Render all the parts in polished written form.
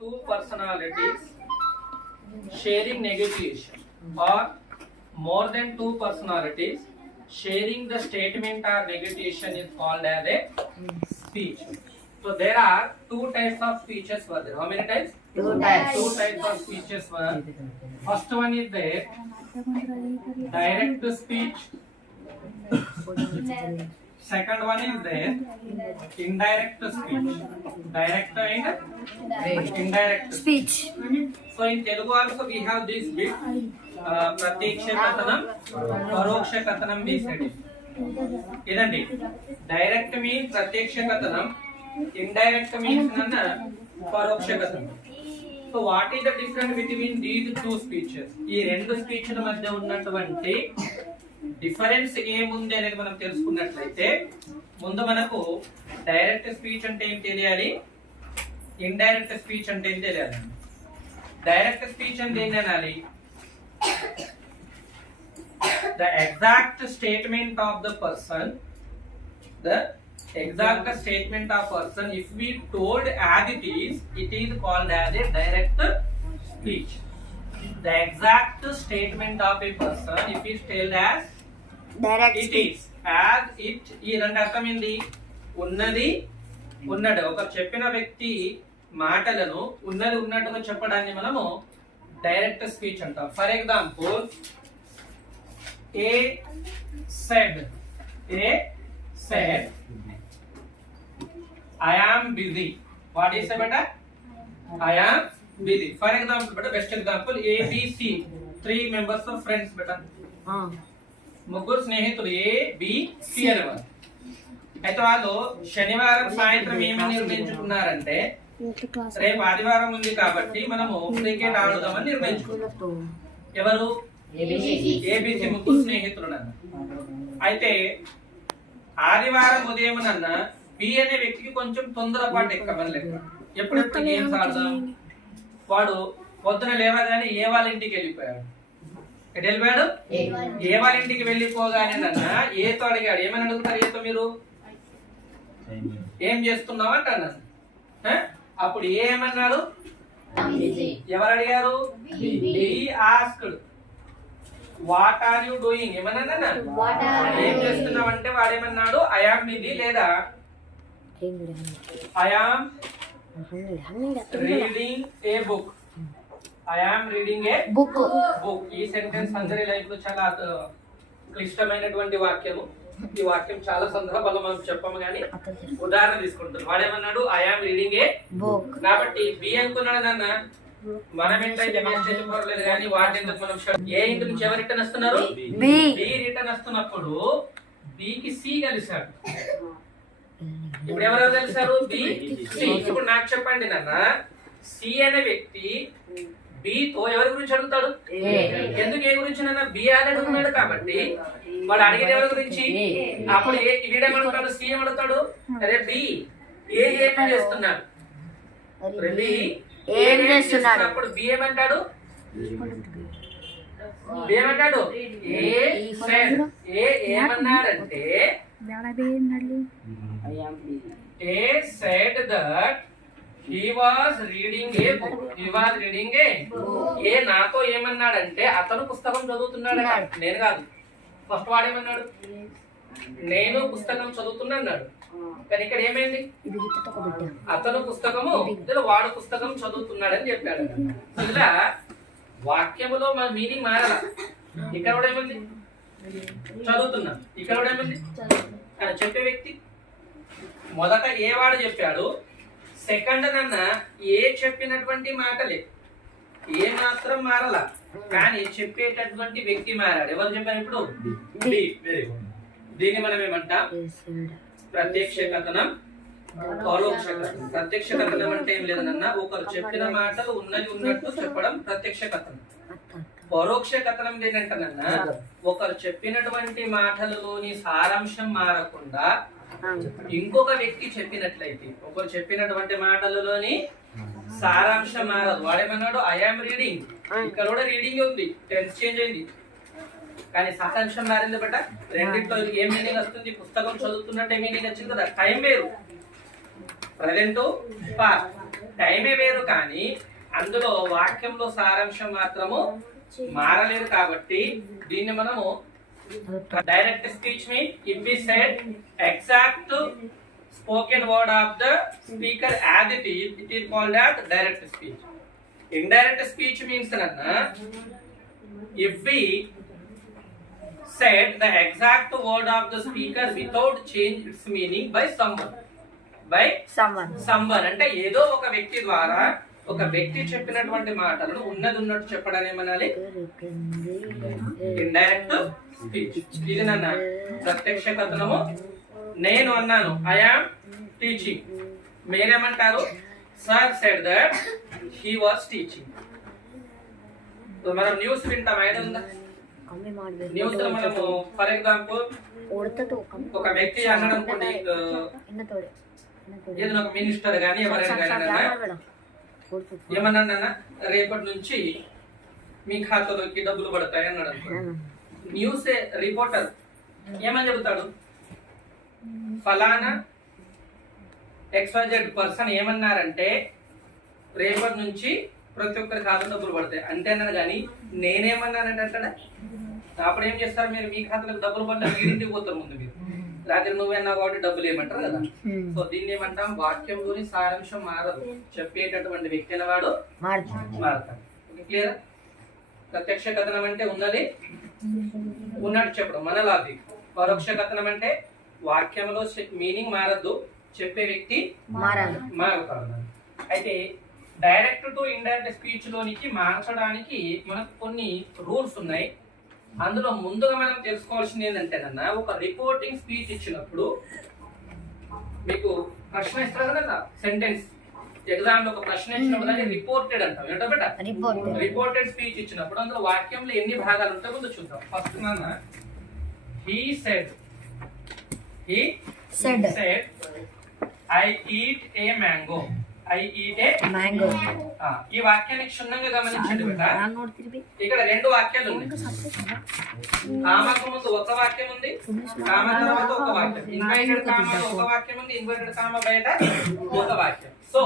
two personalities sharing negotiation or more than two personalities sharing the statement or negotiation is called as a speech. So there are two types of speeches were there. How many types? Two types. Two types of speeches were. First one is the direct speech. Second one is the indirect speech. Direct and indirect Speech. So in Telugu also we have this bit ప్రత్యక్ష కథనం పరోక్ష కథనం we said it. ఇదండి direct means ప్రత్యక్ష కథనం, indirect means నన్న పరోక్ష కథనం. So what is the difference between these two speeches? ఈ రెండు స్పీచ్ల మధ్య ఉన్నటువంటి డిఫరెన్స్ ఏముంది అనేది మనం తెలుసుకున్నట్లయితే ముందు మనకు డైరెక్ట్ స్పీచ్ అంటే ఏం తెలియాలి, ఇండైరెక్ట్ స్పీచ్ అంటే ఏం తెలియాలి. డైరెక్ట్ స్పీచ్ అంటే ఏం అనాలి? The exact statement of the person, if we told as it is called as a direct speech. The exact statement of a person, if it is told as Direct it speech. is, as it, ఈ రెండు అర్థం ఏంది? ఉన్నది ఉన్నది. ఒక చెప్పిన వ్యక్తి మాటలను ఉన్నది ఉన్నట్టుగా చెప్పడాన్ని మనము డైరెక్ట్ స్పీచ్ అంటాం. For example, A said, I am busy. What is it, beta? I am busy. For example, beta, best example, A, B, C, three members of friends, beta. ముగ్గురు స్నేహితులు A, B, C అనేవారు. అయితే వాళ్ళు శనివారం సాయంత్రం ఏమని నిర్ణయించుకున్నారంటే రేపు ఆదివారం ఉంది కాబట్టి మనము క్రికెట్ ఆడుదామని నిర్ణయించుకున్నాం. ఎవరు? ఏబిసి ముగ్గురు స్నేహితులు. అయితే ఆదివారం ఉదయం నన్న బి అనే వ్యక్తికి కొంచెం తొందరపాటు ఎక్కువ లెక్క. ఎప్పుడెప్పుడు గేమ్స్ ఆడదాం, వాడు పొద్దున లేవగానే ఏ వాళ్ళ ఇంటికి వెళ్ళిపోయాడు. ఎటు వెళ్ళిపోయాడు? ఏ వాళ్ళ ఇంటికి వెళ్ళిపోగానే నన్న ఏతో అడిగాడు. ఏమని అడుగుతారు ఏతో? మీరు ఏం చేస్తున్నావు అంటాను. అప్పుడు ఏమన్నాడు? ఎవరు అడిగారు? Asked what are you doing. ఏమన్నా ఏం చేస్తున్నావు అంటే వాడేమన్నాడు? ఐ యామ్ బిజీ లేదా I am reading a book. I am reading a book. ఈ సెంటెన్స్ అందరి లైఫ్ లో చాలా క్లిష్టమైనటువంటి వాక్యము. ఈ వాక్యం చాలా సందర్భాల్లో మనం చెప్పము కానీ ఉదాహరణ తీసుకుంటాం. వాడేమన్నాడు? I am reading a book. కాబట్టి బి అనుకున్నాడు నాన్న. మనం ఏంటంటే పర్లేదు కానీ వాటి ఎందుకు మనం ఏ ఇంటి నుంచి ఎవరు రిటర్న్ వస్తున్నారు? బి రిటర్న్ వస్తున్నప్పుడు బికి సి కలిశాడు. ఇప్పుడు ఎవరెవరు కలిశారు? B, C. ఇప్పుడు నాకు చెప్పండి నాన్న, సి అనే వ్యక్తి బితో ఎవరి గురించి అడుగుతాడు? ఎందుకు ఏ గురించి నాన్న? బి ఆల్రెడీ ఉన్నాడు కాబట్టి వాడు అడిగేది ఎవరి గురించి? అప్పుడు వీడేమడుగుతాడు? సి ఏమడుగుతాడు? అరే బి ఏం చేస్తున్నాడు? బి ఏం చేస్తున్నాడు? అప్పుడు బి ఏమంటాడు? ఏమంటాడు? ఏమన్నాడంటే A said that he was reading a book. A నాతో ఏమన్నాడంటే అతను పుస్తకం చదువుతున్నాడు. నేను కాదు. ఫస్ట్ వాడేమన్నాడు? నేను పుస్తకం చదువుతున్నా అన్నాడు. కానీ ఇక్కడ ఏమైంది? అతను పుస్తకము వాడు పుస్తకం చదువుతున్నాడని చెప్పాడు. ఇలా వాక్యములో మన మీనింగ్ మారాల. ఇక్కడ కూడా ఏమైంది? చదువుతున్నా. ఇక్కడ కూడా ఏమైంది? చెప్పే వ్యక్తి మొదట ఏ వాడు చెప్పాడు, సెకండ్ నన్న ఏ చెప్పినటువంటి మాటలే. ఏ మాత్రం మారల కానీ చెప్పేటటువంటి వ్యక్తి మారాడు. ఎవరు చెప్పారు ఇప్పుడు? బి. Very good. దీన్ని మనం ఏమంటాం? ప్రత్యక్ష కథనం, పరోక్ష కథనం. ప్రత్యక్ష కథనం అంటే ఏం లేదన్న, ఒకరు చెప్పిన మాటలు ఉన్నది ఉన్నట్టు చెప్పడం ప్రత్యక్ష కథనం. పరోక్ష కథనం ఏంటంటేనన్నా, ఒకరు చెప్పినటువంటి మాటలలోని సారాంశం మారకుండా ఇంకొక వ్యక్తి చెప్పినట్లయితే, ఒకరు చెప్పినటువంటి మాటలలోని సారాంశం మారదు. వాడేమన్నాడు? I am reading. ఇక్కడ కూడా రీడింగ్ ఉంది, టెన్స్ చేంజ్ అయింది కానీ సారాంశం మారింది. బట్ రెండింటిలో ఏం మీనింగ్ వస్తుంది? పుస్తకం చదువుతున్నట్టే మీనింగ్ వచ్చింది కదా. టైం వేరు, ప్రజెంట్ పాస్ట్. టైమే వేరు కానీ అందులో వాక్యంలో సారాంశం మాత్రము మారలేదు కాబట్టి దీన్ని మనము direct speech mean if we said exact spoken word of the speaker as it is called as direct speech. Indirect speech means if we said the exact word of the speaker without change its meaning by someone అంటే ఏదో ఒక వ్యక్తి ద్వారా ఒక వ్యక్తి చెప్పినటువంటి మాటలను ఉన్నట్టు చెప్పడం ఏమనాలి ఇండైరెక్ట్ స్పీచ్. ఇది నన్న ప్రత్యక్ష కథనము. నేను అన్నాను ఐ యామ్ టీచింగ్, మీరేమంటారు sir said that he was teaching. మనం న్యూస్ వింటాం, ఐడియా ఉందా? న్యూస్ లో మనము ఫర్ ఎగ్జాంపుల్ ఒక వ్యక్తి అన్నాడు అనుకోండి, ఏదైనా ఒక మినిస్టర్ గానీ ఎవరైనా కానీ ఏమన్నా రేపటి నుంచి మీ ఖాతాలోకి డబ్బులు పడతాయి అన్నాడు అనుకోండి. న్యూస్ రిపోర్టర్ ఏమని చెబుతాడు, ఫలానా XYZ పర్సన్ ఏమన్నారంటే రేపటి నుంచి ప్రతి ఒక్కరి ఖాతాలో డబ్బులు పడతాయి అంటే అన్నాడు. కానీ నేనేమన్నానంటే అంటాడా? అప్పుడు ఏం చేస్తారు మీరు, మీ ఖాతాలకు డబ్బులు పడ్డా వీడింటికి పోతారు ముందు మీరు, రాత్రి నువ్వేనా కాబట్టి డబ్బులు ఏమంటారు కదా. సో దీన్ని ఏమంటాం, వాక్యంలోని సారాంశం మారదు, చెప్పేటటువంటి వ్యక్తి అనేవాడు మారతాడు. క్లియర్? ప్రత్యక్ష కథనం అంటే ఉన్నది ఉన్నట్టు చెప్పడం మన లాజిక్. పరోక్ష కథనం అంటే వాక్యంలో మీనింగ్ మారద్దు, చెప్పే వ్యక్తి మారుతాడు. అయితే డైరెక్ట్ టు ఇండైరెక్ట్ స్పీచ్ లోనికి మార్చడానికి మనకు కొన్ని రూల్స్ ఉన్నాయి. అందులో ముందుగా మనం తెలుసుకోవాల్సింది ఏంటంటేనన్నా, ఒక రిపోర్టింగ్ స్పీచ్ ఇచ్చినప్పుడు మీకు ప్రశ్న ఇస్తారు కదా, సెంటెన్స్ ఎగ్జామ్ లో ఒక ప్రశ్న ఇచ్చినప్పుడు దాన్ని రిపోర్టెడ్ అంటాం. ఏంటో బేట రిపోర్టెడ్ స్పీచ్ ఇచ్చినప్పుడు అందులో వాక్యంలో ఎన్ని భాగాలు ఉంటాయో ముందు చూద్దాం. ఫస్ట్ నాన్న he said I eat a mango. I eat a mango. ఈ వాక్యాన్ని క్షుణ్ణంగా గమనించండి బేట. ఇక్కడ రెండు వాక్యాలు ఉన్నాయి. కామకు ముందు ఒక వాక్యం ఉంది, కామ తర్వాత ఒక వాక్యం. ఇన్వర్టెడ్ కామలో ఒక వాక్యం ఉంది, ఇన్వర్టెడ్ కామ బయట ఒక వాక్యం. సో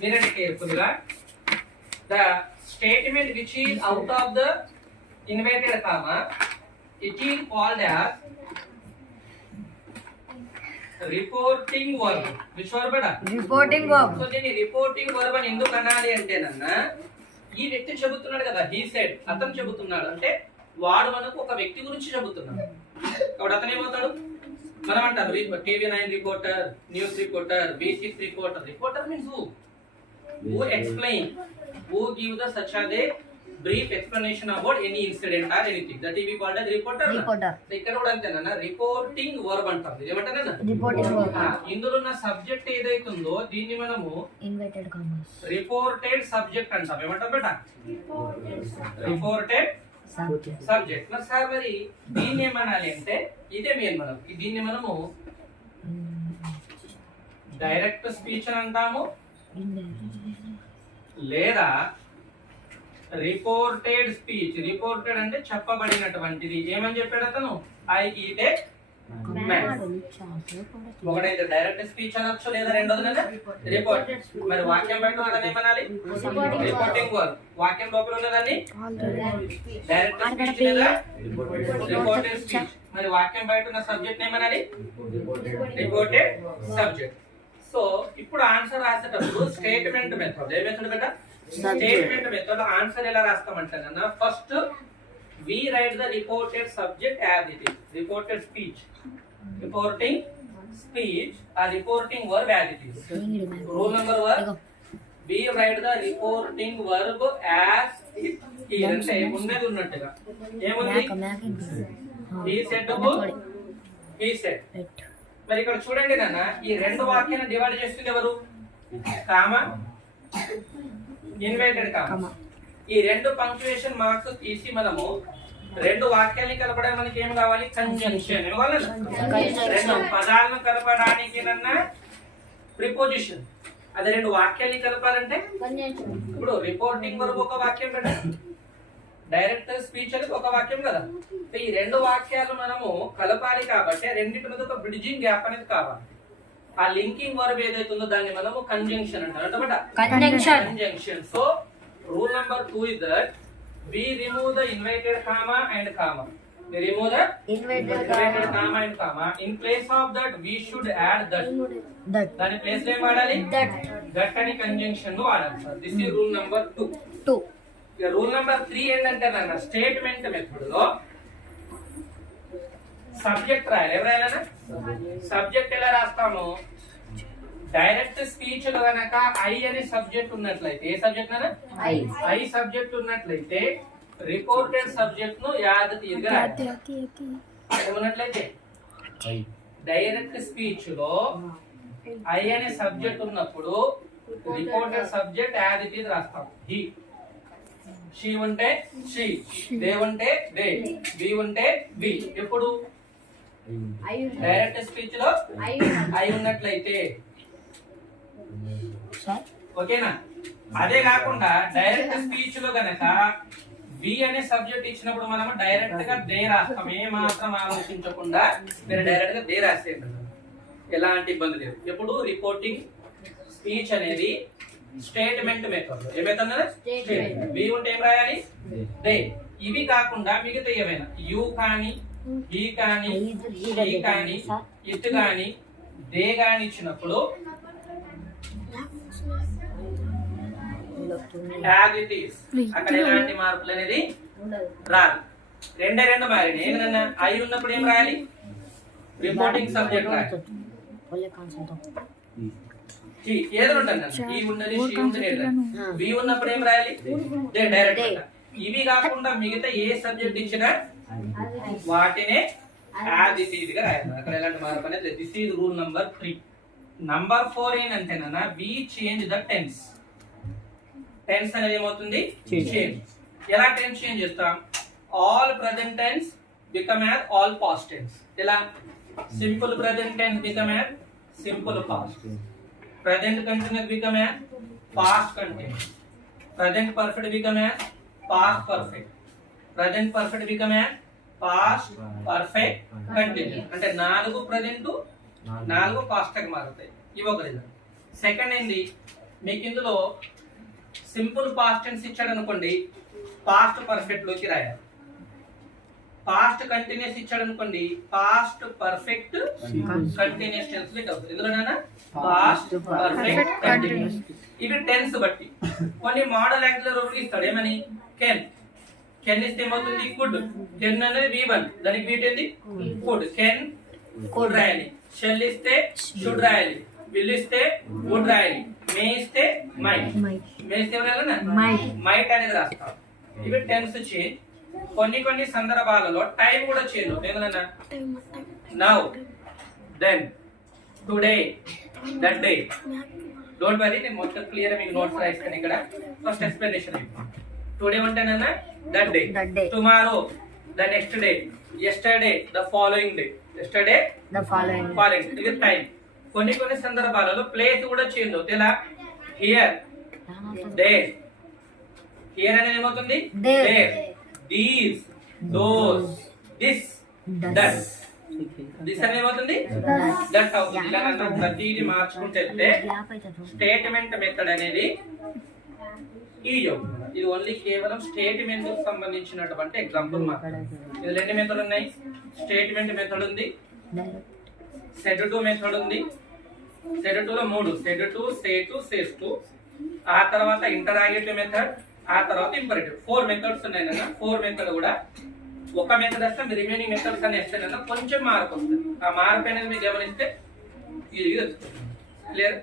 మీరండి కేర్ఫుల్ గా, the statement which is out of the inverted comma, it is called as reporting verb. Which verb beta? Reporting verb. So దీన్ని రిపోర్టింగ్ వర్బ్ అని ఎందుకు అనాలి అంటేనన్నా, ఈ వ్యక్తి చెబుతున్నాడు కదా, he said, అతను చెబుతున్నాడు అంటే వాడు మనకు ఒక వ్యక్తి గురించి చెబుతున్నాడు కాబట్టి అతను ఏమవుతాడు, మనం అంటారు TV9 reporter, news reporter, B6 reporter. Reporter means who explain, who give the such a brief explanation about any incident or anything, that we called as reporter. ఇక్కడ కూడా అంతేనా, రిపోర్టింగ్ వర్బ్ అంటాం. ఏమంటారా, రిపోర్టింగ్ వర్బ్. ఇందులో ఉన్న subject ఏదైతుందో దీన్ని మనము ఇన్వర్టెడ్ కామర్స్ రిపోర్టెడ్ సబ్జెక్ట్ అంటాం. ఏమంటాం బేట, రిపోర్టెడ్ సబ్జెక్ట్. మరి సార్ మరి దీన్ని ఏమనాలి అంటే ఇదే మెయిన్. మనం దీన్ని మనము డైరెక్ట్ స్పీచ్ అని అంటాము, లేదా రిపోర్టెడ్ స్పీచ్. రిపోర్టెడ్ అంటే చెప్పబడినటువంటిది. ఏమని చెప్పాడు అతను, ఐ ఈట్ ఏ మ్యాంగో. ఒకటైతే డైరెక్ట్ స్పీచ్ అనొచ్చు, లేదా రెండోది రిపోర్ట్. మరి వాక్యం బయట ఉన్నదాన్ని ఏమనాలి, రిపోర్టింగ్ వర్బ్. వాక్యం లోపల ఉన్నదాన్ని డైరెక్ట్ స్పీచ్ లేదా రిపోర్టెడ్ స్పీచ్. మరి వాక్యం బయట ఉన్న సబ్జెక్ట్ ఏమనాలి, రిపోర్టెడ్ సబ్జెక్ట్. సో ఇప్పుడు ఆన్సర్ రాసేటప్పుడు స్టేట్మెంట్ మెథడ్. ఏ మెథడ్ బేట, స్టేట్మెంట్ మెథడ్. ఆన్సర్ ఎలా రాస్తామంటానన్నా, first we write the reported subject as it is. Reported speech, reporting speech or reporting verb as it is. Rule number 1, we write the reporting verb as it is. అంటే ఉన్నది ఉన్నట్టుగా. ఏముంది, he said to he said. మరి ఇక్కడ చూడండి నాన్న, ఈ రెండు వాక్యాలను డివైడ్ చేస్తుంది ఎవరు, కామ, ఇన్వర్టెడ్ కామ. ఈ రెండు పంక్చుయేషన్ మార్క్స్ తీసి మనము రెండు వాక్యాన్ని కలపడానికి మనకి ఏం కావాలి, కంజంక్షన్. రెండు పదాలను కలపడానికి ప్రిపోజిషన్. అదే రెండు వాక్యాన్ని కలపాలంటే ఇప్పుడు రిపోర్టింగ్ వరకు ఒక వాక్యం కదా, డైరెక్ట్ స్పీచ్ అనేది ఒక వాక్యం కదా. ఈ రెండు వాక్యాలు మనము కలపాలి కాబట్టి రెండింటి మీద ఒక బ్రిడ్జింగ్ గ్యాప్ అనేది కావాలి. ఆ లింకింగ్ వర్బ్ ఏదైతే ఉందో దాన్ని మనము కంజంక్షన్ అంటారు అంటమాట. Conjunction. So rule number 2 is that we remove the inverted comma and comma. We remove the inverted comma and comma. In place of that we should add that. దాని place లో ఏం వాడాలి? that అని conjunction ను వాడాలి sir. This is rule number 2. ఇక rule number 3 ఏంటంటే నాన్న స్టేట్మెంట్ మెథడ్ లో సబ్జెక్ట్ రాయాలి. ఎవరు రాయాలన్నా? సబ్జెక్ట్ ఎలా రాస్తాము? డైరెక్ట్ స్పీచ్ లో గనక ఐ అనే సబ్జెక్ట్ ఉన్నట్లయితే, ఏ సబ్జెక్ట్ అన్న? ఐ సబ్జెక్ట్ ఉన్నట్లయితే రిపోర్టెడ్ సబ్జెక్ట్ ను యాద తీరుగా ఉన్నట్లయితే డైరెక్ట్ స్పీచ్ లో ఐ అనే సబ్జెక్ట్ ఉన్నప్పుడు reported subject as it is రాస్తాం. హీ, షీ ఉంటే షీ, దే ఉంటే దే, వి ఉంటే వి. ఎప్పుడు డైరెక్ట్ స్పీచ్ లో ఐ ఉన్నట్లయితే. ఓకేనా? అదే కాకుండా డైరెక్ట్ స్పీచ్ లో గనక వి అనే సబ్జెక్ట్ ఇచ్చినప్పుడు మనం డైరెక్ట్ గా దే రాస్తాం. ఏ మాత్రం ఆలోచించకుండా మీరు డైరెక్ట్ గా దే రాసేయండి, ఎలాంటి ఇబ్బంది లేదు. ఎప్పుడు రిపోర్టింగ్ స్పీచ్ అనేది స్టేట్మెంట్ మెథడ్. ఏ మెథడ్? వి ఉంటే ఏం రాయాలి? దే. ఇవి కాకుండా మిగతా ఏమైనా యు కానీ, హీ కానీ, షీ కానీ, ఇట్ కానీ, దే కానీ ఇచ్చినప్పుడు యాజ్ ఇట్ ఈస్, అక్కడ ఎలాంటి మార్పులు అనేది రాదు. రెండు మారినాయి. ఏంటన్నా ఐ ఉన్నప్పుడు ఏం రాయాలి? రిపోర్టింగ్ సబ్జెక్ట్ రాయాలి. ఏదో ఉంటుంది, ఈ ఉన్నది, షీ ఉన్నది. వి ఉన్నప్పుడు ఏం రాయాలి? They direct. ఇవి కాకుండా మిగతా ఏ సబ్జెక్ట్ ఇచ్చినా వాటినే యాజ్ ఇట్ ఈజ్ గా రాయాలి. అక్కడ ఎలాంటి మార్పు అనేది. This is rule number 3. Number 4 ఏంటంటేనా we change the tense. Tense అనేది ఏమవుతుంది? చేంజ్. ఎలా టెన్స్ చేంజ్ చేస్తాం? All present tense become as all past tense. ఎలా? Simple present tense become as simple past. Present continuous become as past continuous. Present perfect become as past perfect. Present perfect become as past perfect continuous. అంటే 4 present 4 past గా మారుతాయి. ఇవి ఒక reason. Second ఏంది, మీకు ఇందులో simple past tense ఇచ్చాడు అనుకోండి, పాస్ట్ పర్ఫెక్ట్ లోకి రాయాలి. పాస్ట్ కంటిన్యూస్ ఇచ్చాడు అనుకోండి, పాస్ట్ పర్ఫెక్ట్ కంటిన్యూస్ టెన్స్ లోకి అవుతుంది. ఇందులోనైనా పాస్ట్ పర్ఫెక్ట్ కంటిన్యూస్. ఇవి టెన్స్ బట్టి. కొన్ని మోడల్ యాక్చువల్ రూల్ ఇస్తాడు. ఏమని? కెన్. కెన్ ఇస్తే ఏమవుతుంది? కుడ్. కెన్ అనేది V1, దానికి వీట్ ఏంది? కుడ్. కెన్ కుడ్ రాయాలి. షెల్ ఇస్తే షుడ్ రాయాలి. విల్ ఇస్తే వుడ్ రాయాలి. మే ఇస్తే మైట్. మే ఇస్తే మైట్ అనేది రాస్తాం. ఇవి టెన్స్ చేంజ్. కొన్ని సందర్భాలలో టైం కూడా చేంజ్ అవుతుంది. ఏమన్నా now, then, today, that day. Don't worry, నేను మొత్తం క్లియర్ మీకు నోట్స్ రాయిస్తాను. ఇక్కడ ఫస్ట్ ఎక్స్ప్లెనేషన్. టుడే ఉంటేనన్నా that day, tomorrow the next day, yesterday the following day, yesterday the following day. ఇది టైం. కొన్ని సందర్భాలలో ప్లేస్ కూడా చేంజ్ అవుతుంది. ఎలా? Here, there. హియర్ అనేది ఏమవుతుంది? There. These, those, this, that. This అనేది ఏమవుతుంది? దట్ అవుతుంది. ఇలా ప్రతిదీ మార్చుకుంటే స్టేట్మెంట్ మెథడ్ అనేది ఈజీ అవుతుంది. ఇది ఓన్లీ కేవలం స్టేట్మెంట్ కు సంబంధించినటువంటి ఎగ్జాంపుల్ మాత్రమే. ఇది 2 మెథడ్ ఉన్నాయి. స్టేట్మెంట్ మెథడ్ ఉంది, సెడ్ టు మెథడ్ ఉంది. సెడ్ టు లో 3, said to, say to, says to. ఆ తర్వాత ఇంటరాగేటివ్ మెథడ్, ఆ తర్వాత ఇంపరేటివ్. 4 మెథడ్స్ ఉన్నాయి కదా. 4 మెథడ్ కూడా ఒక మెథడ్ వస్తే మీ రిమైనింగ్ మెథడ్స్ అని వస్తే కొంచెం మార్పు వస్తుంది. ఆ మార్పు అనేది మీరు గమనిస్తే ఈజీగా తెలుస్తుంది. క్లియర్?